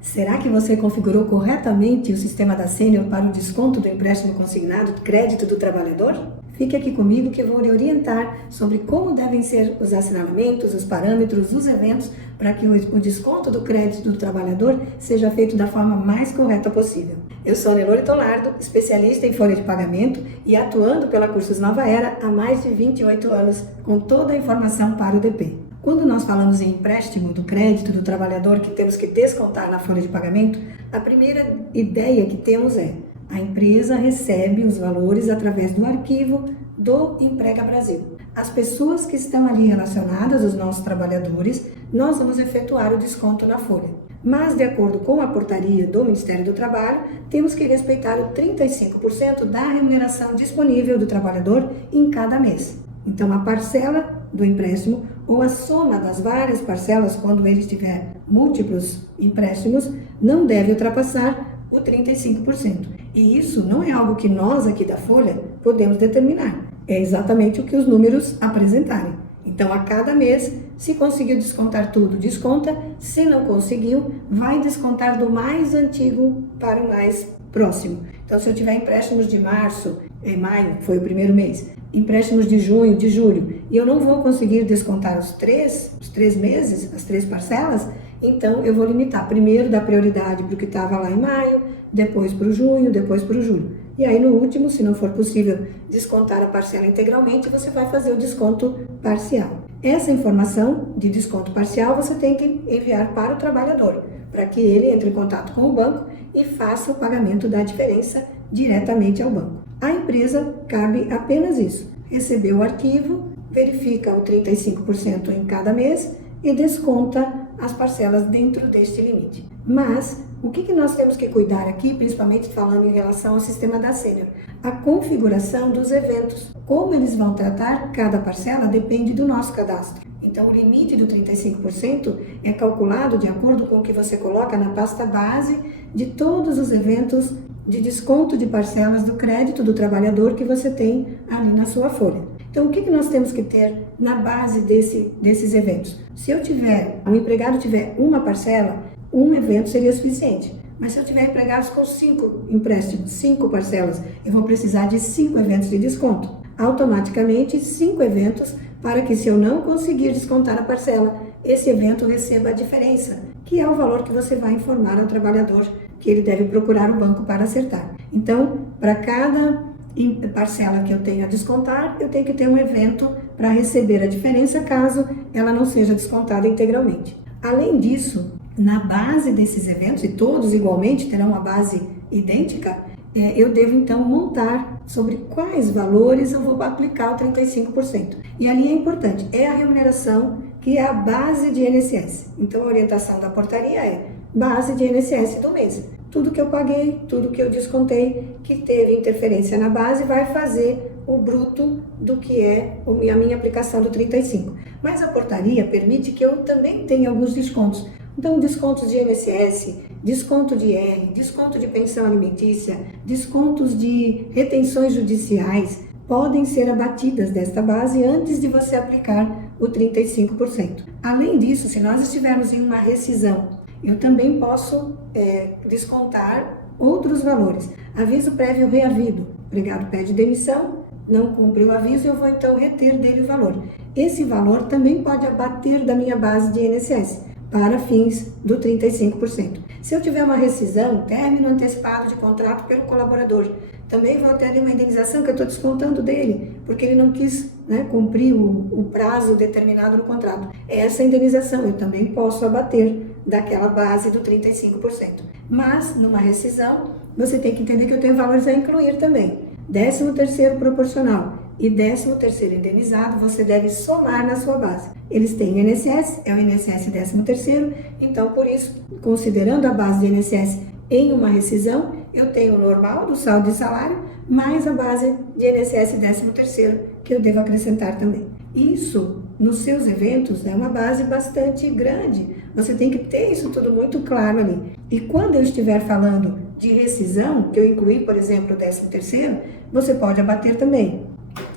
Será que você configurou corretamente o sistema da Sênior para o desconto do empréstimo consignado crédito do trabalhador? Fique aqui comigo que eu vou lhe orientar sobre como devem ser os assinalamentos, os parâmetros, os eventos para que o desconto do crédito do trabalhador seja feito da forma mais correta possível. Eu sou Nelore Tolardo, especialista em folha de pagamento e atuando pela Cursos Nova Era há mais de 28 anos com toda a informação para o DP. Quando nós falamos em empréstimo do crédito do trabalhador que temos que descontar na folha de pagamento, a primeira ideia que temos é: a empresa recebe os valores através do arquivo do Emprega Brasil. As pessoas que estão ali relacionadas, os nossos trabalhadores, nós vamos efetuar o desconto na folha. Mas, de acordo com a portaria do Ministério do Trabalho, temos que respeitar o 35% da remuneração disponível do trabalhador em cada mês. Então, a parcela do empréstimo ou a soma das várias parcelas, quando ele tiver múltiplos empréstimos, não deve ultrapassar o 35%. E isso não é algo que nós aqui da Folha podemos determinar. É exatamente o que os números apresentarem. Então, a cada mês, se conseguiu descontar tudo, desconta. Se não conseguiu, vai descontar do mais antigo para o mais próximo. Então, se eu tiver empréstimos de março, maio, foi o primeiro mês, empréstimos de junho, de julho, e eu não vou conseguir descontar os três meses, as 3 parcelas, então eu vou limitar. Primeiro dar prioridade para o que estava lá em maio, depois para o junho, depois para o julho. E aí no último, se não for possível descontar a parcela integralmente, você vai fazer o desconto parcial. Essa informação de desconto parcial você tem que enviar para o trabalhador, para que ele entre em contato com o banco e faça o pagamento da diferença diretamente ao banco. A empresa cabe apenas isso: receber o arquivo, verifica o 35% em cada mês e desconta as parcelas dentro deste limite. Mas o que nós temos que cuidar aqui, principalmente falando em relação ao sistema da Sênior? A configuração dos eventos. Como eles vão tratar cada parcela depende do nosso cadastro. Então, o limite do 35% é calculado de acordo com o que você coloca na pasta base de todos os eventos de desconto de parcelas do crédito do trabalhador que você tem ali na sua folha. Então, o que nós temos que ter na base desses eventos? Se o empregado tiver uma parcela, um evento seria suficiente. Mas se eu tiver empregados com 5 empréstimos, 5 parcelas, eu vou precisar de 5 eventos de desconto. Automaticamente, 5 eventos para que, se eu não conseguir descontar a parcela, esse evento receba a diferença, que é o valor que você vai informar ao trabalhador que ele deve procurar o banco para acertar. Então, para cada parcela que eu tenho a descontar, eu tenho que ter um evento para receber a diferença caso ela não seja descontada integralmente. Além disso, na base desses eventos, e todos igualmente terão uma base idêntica, eu devo então montar sobre quais valores eu vou aplicar o 35%. E ali é importante, é a remuneração que é a base de INSS. Então a orientação da portaria é base de INSS do mês. Tudo que eu paguei, tudo que eu descontei, que teve interferência na base, vai fazer o bruto do que é a minha aplicação do 35%. Mas a portaria permite que eu também tenha alguns descontos. Então, descontos de INSS, desconto de IR, desconto de pensão alimentícia, descontos de retenções judiciais podem ser abatidas desta base antes de você aplicar o 35%. Além disso, se nós estivermos em uma rescisão, eu também posso descontar outros valores. Aviso prévio reavido. O empregado pede demissão, não cumpre o aviso, eu vou então reter dele o valor. Esse valor também pode abater da minha base de INSS para fins do 35%. Se eu tiver uma rescisão, término antecipado de contrato pelo colaborador, também vou ter uma indenização que eu estou descontando dele, porque ele não quis cumprir o prazo determinado no contrato. Essa indenização eu também posso abater daquela base do 35%. Mas, numa rescisão, você tem que entender que eu tenho valores a incluir também. 13º proporcional e 13º indenizado, você deve somar na sua base. Eles têm INSS, é o INSS 13º, então por isso, considerando a base de INSS em uma rescisão, eu tenho o normal do saldo de salário, mais a base de INSS 13º, que eu devo acrescentar também. Isso, nos seus eventos, é uma base bastante grande. Você tem que ter isso tudo muito claro ali. E quando eu estiver falando de rescisão, que eu incluí, por exemplo, o 13º, você pode abater também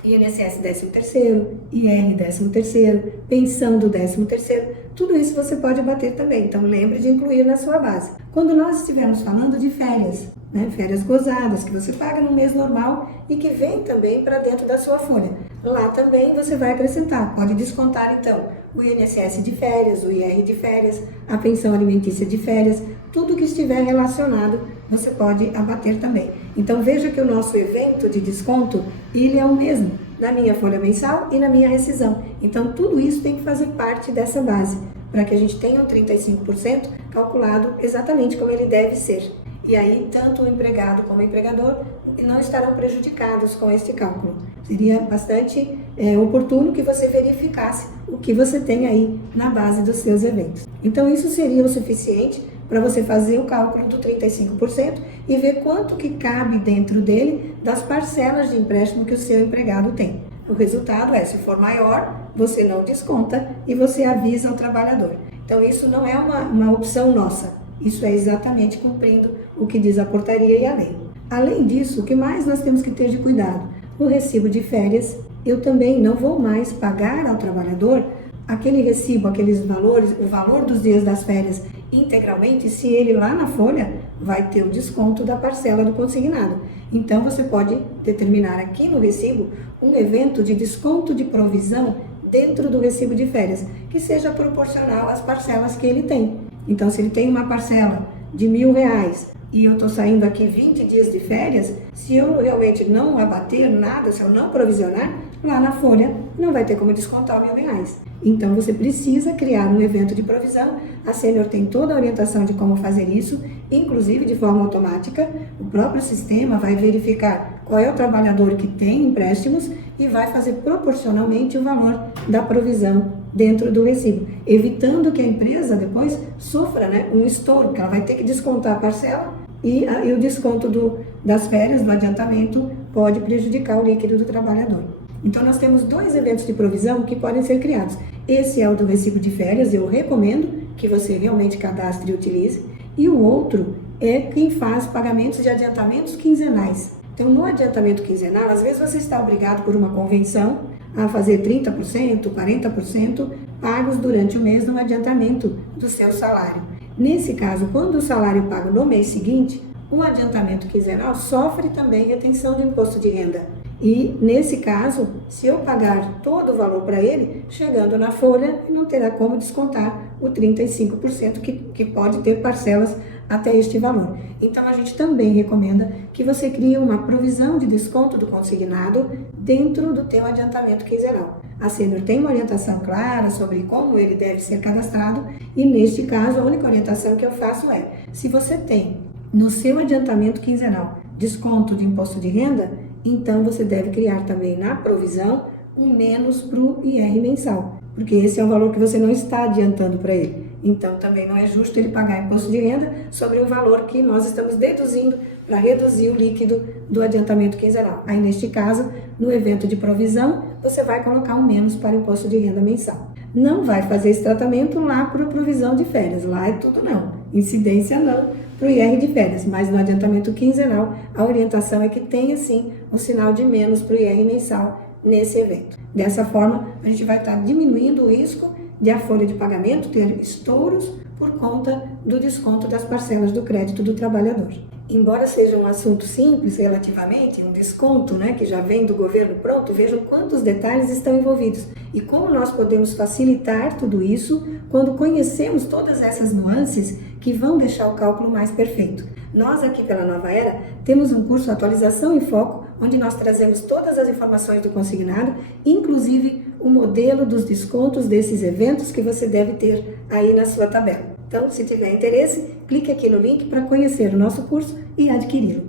INSS 13º, IR 13º, pensão do 13º, tudo isso você pode abater também. Então lembre de incluir na sua base. Quando nós estivermos falando de férias, né, férias gozadas, que você paga no mês normal e que vem também para dentro da sua folha, lá também você vai acrescentar, pode descontar então o INSS de férias, o IR de férias, a pensão alimentícia de férias, tudo que estiver relacionado você pode abater também. Então veja que o nosso evento de desconto, ele é o mesmo na minha folha mensal e na minha rescisão. Então tudo isso tem que fazer parte dessa base, para que a gente tenha um 35% calculado exatamente como ele deve ser. E aí, tanto o empregado como o empregador não estarão prejudicados com este cálculo. Seria bastante oportuno que você verificasse o que você tem aí na base dos seus eventos. Então, isso seria o suficiente para você fazer o cálculo do 35% e ver quanto que cabe dentro dele das parcelas de empréstimo que o seu empregado tem. O resultado é, se for maior, você não desconta e você avisa ao trabalhador. Então, isso não é uma opção nossa. Isso é exatamente cumprindo o que diz a portaria e a lei. Além disso, o que mais nós temos que ter de cuidado? No recibo de férias, eu também não vou mais pagar ao trabalhador aquele recibo, aqueles valores, o valor dos dias das férias integralmente, se ele lá na folha vai ter o desconto da parcela do consignado. Então, você pode determinar aqui no recibo um evento de desconto de provisão dentro do recibo de férias, que seja proporcional às parcelas que ele tem. Então, se ele tem uma parcela de R$1.000 e eu estou saindo aqui 20 dias de férias, se eu realmente não abater nada, se eu não provisionar, lá na folha não vai ter como descontar o R$1.000. Então, você precisa criar um evento de provisão. A Sênior tem toda a orientação de como fazer isso, inclusive de forma automática. O próprio sistema vai verificar qual é o trabalhador que tem empréstimos e vai fazer proporcionalmente o valor da provisão dentro do recibo, evitando que a empresa depois sofra, né, um estouro, que ela vai ter que descontar a parcela e o desconto das férias, do adiantamento, pode prejudicar o líquido do trabalhador. Então, nós temos 2 eventos de provisão que podem ser criados. Esse é o do recibo de férias, eu recomendo que você realmente cadastre e utilize. E o outro é quem faz pagamentos de adiantamentos quinzenais. Então, no adiantamento quinzenal, às vezes você está obrigado por uma convenção a fazer 30%, 40% pagos durante o mês no adiantamento do seu salário. Nesse caso, quando o salário pago no mês seguinte, o adiantamento quinzenal sofre também retenção do imposto de renda. E, nesse caso, se eu pagar todo o valor para ele, chegando na folha, não terá como descontar o 35% que pode ter parcelas até este valor. Então, a gente também recomenda que você crie uma provisão de desconto do consignado dentro do teu adiantamento quinzenal. A Sênior tem uma orientação clara sobre como ele deve ser cadastrado e, neste caso, a única orientação que eu faço é, se você tem no seu adiantamento quinzenal desconto de imposto de renda, então você deve criar também na provisão um menos para o IR mensal, porque esse é o valor que você não está adiantando para ele. Então também não é justo ele pagar imposto de renda sobre o valor que nós estamos deduzindo para reduzir o líquido do adiantamento quinzenal. Aí neste caso, no evento de provisão, você vai colocar um menos para imposto de renda mensal. Não vai fazer esse tratamento lá para a provisão de férias, lá é tudo não, incidência não para o IR de férias, mas no adiantamento quinzenal a orientação é que tenha sim um sinal de menos para o IR mensal nesse evento. Dessa forma, a gente vai estar diminuindo o risco de a folha de pagamento ter estouros por conta do desconto das parcelas do crédito do trabalhador. Embora seja um assunto simples relativamente, um desconto, né, que já vem do governo pronto, vejam quantos detalhes estão envolvidos e como nós podemos facilitar tudo isso quando conhecemos todas essas nuances que vão deixar o cálculo mais perfeito. Nós aqui pela Nova Era temos um curso Atualização em Foco, onde nós trazemos todas as informações do consignado, inclusive o modelo dos descontos desses eventos que você deve ter aí na sua tabela. Então, se tiver interesse, clique aqui no link para conhecer o nosso curso e adquiri-lo.